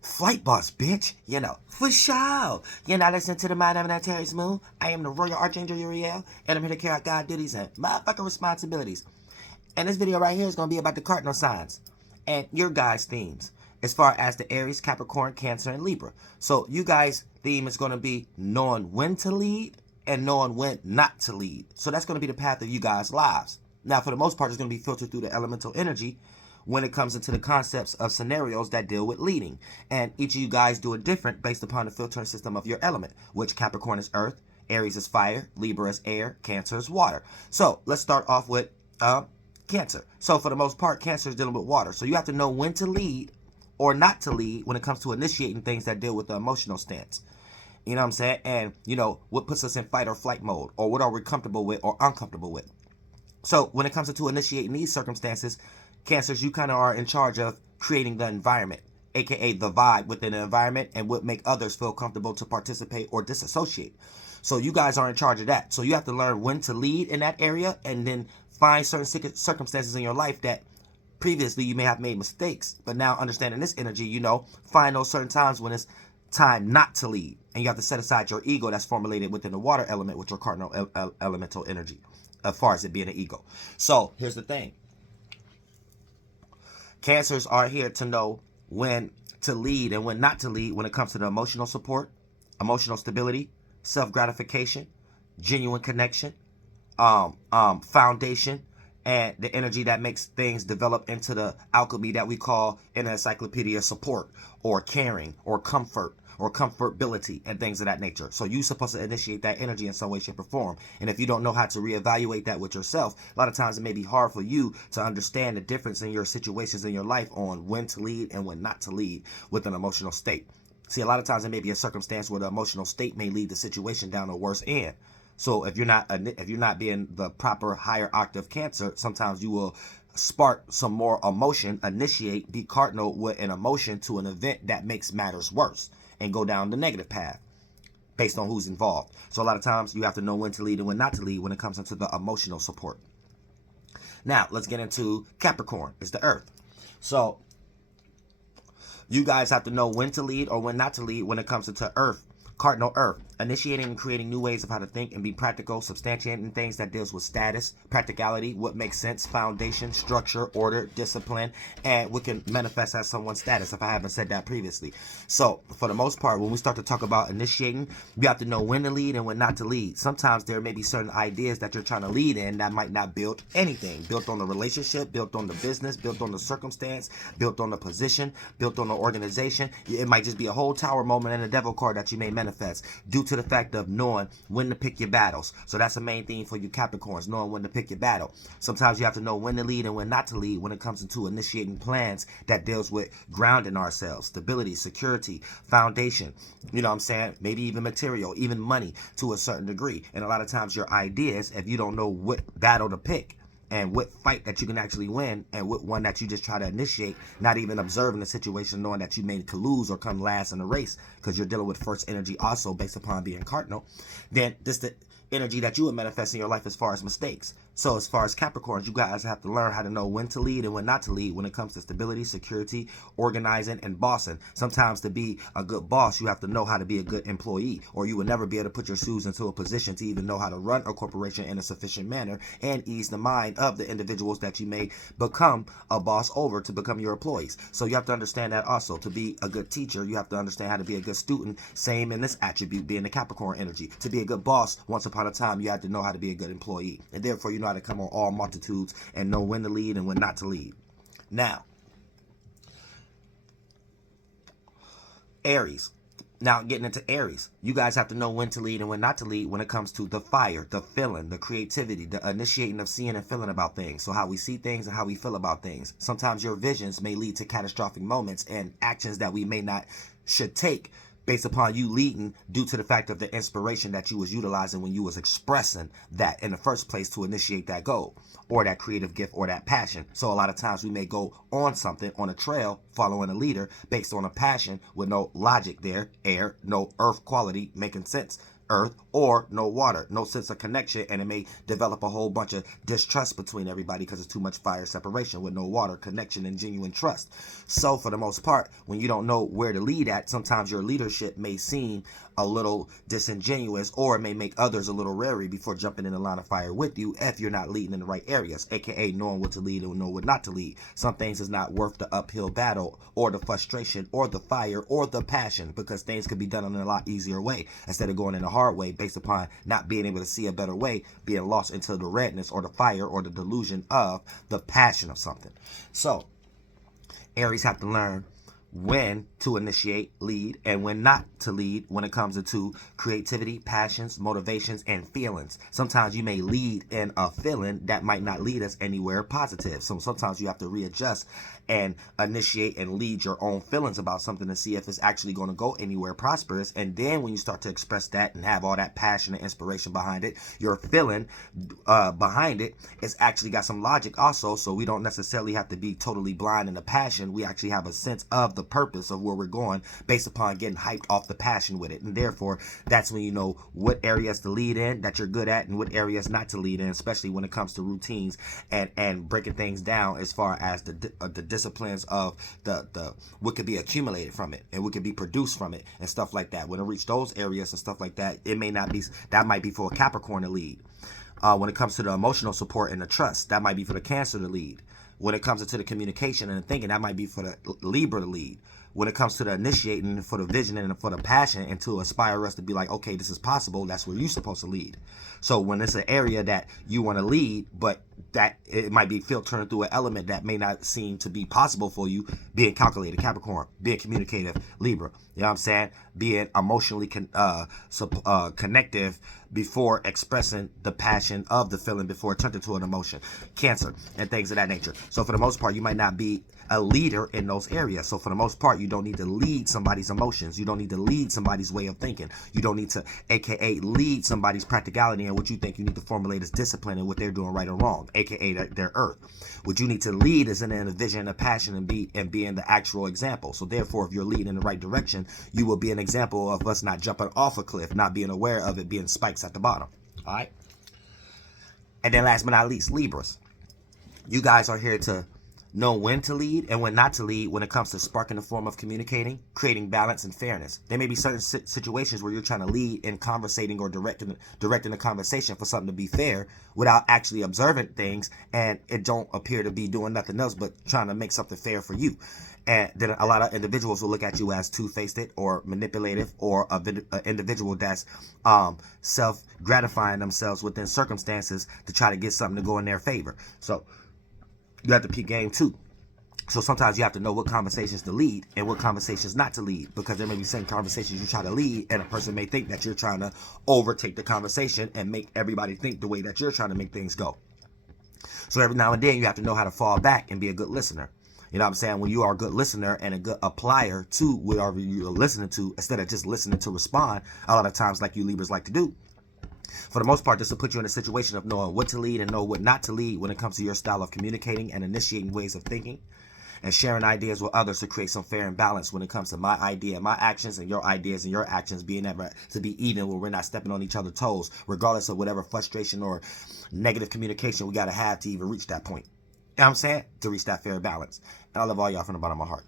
Flight boss, bitch. For sure. You're not listening to the Mind of an Aries Moon. I am the Royal Archangel Uriel, and I'm here to carry out God duties and motherfucking responsibilities. And this video right here is going to be about the cardinal signs and your guys' themes as far as the Aries, Capricorn, Cancer, and Libra. So you guys' theme is going to be knowing when to lead and knowing when not to lead. So that's going to be the path of you guys' lives. Now, for the most part, it's going to be filtered through the elemental energy when it comes into the concepts of scenarios that deal with leading. And each of you guys do it different based upon the filtering system of your element, which Capricorn is earth, Aries is fire, Libra is air, Cancer is water. So let's start off with Cancer. So for the most part, Cancer is dealing with water. So you have to know when to lead or not to lead when it comes to initiating things that deal with the emotional stance. You know what I'm saying? And, what puts us in fight or flight mode, or what are we comfortable with or uncomfortable with. So when it comes to initiating these circumstances, Cancers, you kind of are in charge of creating the environment, aka the vibe within the environment, and what make others feel comfortable to participate or disassociate. So you guys are in charge of that. So you have to learn when to lead in that area, and then find certain circumstances in your life that previously you may have made mistakes, but now understanding this energy, find those certain times when it's time not to lead, and you have to set aside your ego that's formulated within the water element with your cardinal elemental energy, as far as it being an ego. So here's the thing. Cancers are here to know when to lead and when not to lead when it comes to the emotional support, emotional stability, self-gratification, genuine connection, foundation, and the energy that makes things develop into the alchemy that we call in the encyclopedia support, or caring, or comfort, or comfortability, and things of that nature. So you're supposed to initiate that energy in some way, shape, or form. And if you don't know how to reevaluate that with yourself, a lot of times it may be hard for you to understand the difference in your situations in your life on when to lead and when not to lead with an emotional state. See, a lot of times it may be a circumstance where the emotional state may lead the situation down a worse end. So if you're not being the proper higher octave Cancer, sometimes you will spark some more emotion, be cardinal with an emotion to an event that makes matters worse, and go down the negative path based on who's involved. So a lot of times you have to know when to lead and when not to lead when it comes into the emotional support. Now let's get into Capricorn. It's the earth. So you guys have to know when to lead or when not to lead when it comes into earth. Cardinal earth, initiating and creating new ways of how to think and be practical, substantiating things that deals with status, practicality, what makes sense, foundation, structure, order, discipline, and what can manifest as someone's status, if I haven't said that previously. So for the most part, when we start to talk about initiating, you have to know when to lead and when not to lead. Sometimes there may be certain ideas that you're trying to lead in that might not build anything, built on the relationship, built on the business, built on the circumstance, built on the position, built on the organization. It might just be a whole tower moment and a devil card that you may manifest due to the fact of knowing when to pick your battles. So that's the main thing for you Capricorns, knowing when to pick your battle. Sometimes you have to know when to lead and when not to lead when it comes into initiating plans that deals with grounding ourselves, stability, security, foundation, you know what I'm saying, maybe even material, even money to a certain degree. And a lot of times your ideas, if you don't know what battle to pick and what fight that you can actually win and what one that you just try to initiate, not even observing the situation, knowing that you may could lose or come last in the race because you're dealing with first energy also based upon being cardinal, then this the energy that you would manifest in your life as far as mistakes. So as far as Capricorns, you guys have to learn how to know when to lead and when not to lead when it comes to stability, security, organizing, and bossing. Sometimes to be a good boss, you have to know how to be a good employee, or you will never be able to put your shoes into a position to even know how to run a corporation in a sufficient manner and ease the mind of the individuals that you may become a boss over to become your employees. So you have to understand that also. To be a good teacher, you have to understand how to be a good student. Same in this attribute, being the Capricorn energy. To be a good boss, once upon a time, you have to know how to be a good employee. And therefore, you know how to come on all multitudes and know when to lead and when not to lead. Now, Aries. Now, getting into Aries, you guys have to know when to lead and when not to lead when it comes to the fire, the feeling, the creativity, the initiating of seeing and feeling about things. So how we see things and how we feel about things. Sometimes your visions may lead to catastrophic moments and actions that we may not should take based upon you leading due to the fact of the inspiration that you was utilizing when you was expressing that in the first place to initiate that goal or that creative gift or that passion. So a lot of times we may go on something, on a trail, following a leader based on a passion with no logic there, air, no earth quality making sense earth, or no water, no sense of connection, and it may develop a whole bunch of distrust between everybody because it's too much fire separation with no water, connection, and genuine trust. So for the most part, when you don't know where to lead at, sometimes your leadership may seem a little disingenuous, or it may make others a little wary before jumping in the line of fire with you if you're not leading in the right areas, aka knowing what to lead and know what not to lead. Some things is not worth the uphill battle or the frustration or the fire or the passion, because things could be done in a lot easier way instead of going in a hard way based upon not being able to see a better way, being lost into the redness or the fire or the delusion of the passion of something. So Aries have to learn when to initiate, lead, and when not to lead when it comes to creativity, passions, motivations, and feelings. Sometimes you may lead in a feeling that might not lead us anywhere positive. So sometimes you have to readjust and initiate and lead your own feelings about something to see if it's actually going to go anywhere prosperous. And then when you start to express that and have all that passion and inspiration behind it, your feeling behind it is actually got some logic also. So we don't necessarily have to be totally blind in the passion. We actually have a sense of the purpose of where we're going based upon getting hyped off the passion with it. And therefore, that's when you know what areas to lead in that you're good at and what areas not to lead in, especially when it comes to routines and breaking things down as far as the disciplines of the what could be accumulated from it and what could be produced from it and stuff like that. When it reach those areas and stuff like that, it may not be, that might be for a Capricorn to lead. When it comes to the emotional support and the trust, that might be for the Cancer to lead. When it comes to the communication and the thinking, that might be for the Libra to lead. When it comes to the initiating, for the vision and for the passion, and to inspire us to be like, okay, this is possible, that's where you're supposed to lead. So when it's an area that you want to lead, but that it might be filtering through an element that may not seem to be possible for you, being calculated, Capricorn, being communicative, Libra, you know what I'm saying? Being emotionally connective before expressing the passion of the feeling before it turned into an emotion, Cancer, and things of that nature. So for the most part, you might not be a leader in those areas. So for the most part, you don't need to lead somebody's emotions. You don't need to lead somebody's way of thinking. You don't need to, aka, lead somebody's practicality and what you think you need to formulate as discipline and what they're doing right or wrong, aka their earth. What you need to lead is in a vision, a passion, and being the actual example. So therefore, if you're leading in the right direction, you will be an example of us not jumping off a cliff, not being aware of it being spikes at the bottom. All right. And then last but not least, Libras. You guys are here to know when to lead and when not to lead when it comes to sparking the form of communicating, creating balance and fairness. There may be certain situations where you're trying to lead in conversating or directing the conversation for something to be fair without actually observing things, and it don't appear to be doing nothing else but trying to make something fair for you. And then a lot of individuals will look at you as two-faced or manipulative, or an individual that's self-gratifying themselves within circumstances to try to get something to go in their favor. So you have to peep game too. So sometimes you have to know what conversations to lead and what conversations not to lead, because there may be certain conversations you try to lead and a person may think that you're trying to overtake the conversation and make everybody think the way that you're trying to make things go. So every now and then you have to know how to fall back and be a good listener. You know what I'm saying? When you are a good listener and a good applier to whatever you're listening to, instead of just listening to respond, a lot of times like you Libras like to do. For the most part, this will put you in a situation of knowing what to lead and know what not to lead when it comes to your style of communicating and initiating ways of thinking and sharing ideas with others to create some fair and balance when it comes to my idea and my actions and your ideas and your actions being able to be even, where we're not stepping on each other's toes, regardless of whatever frustration or negative communication we got to have to even reach that point. You know what I'm saying? To reach that fair balance. And I love all y'all from the bottom of my heart.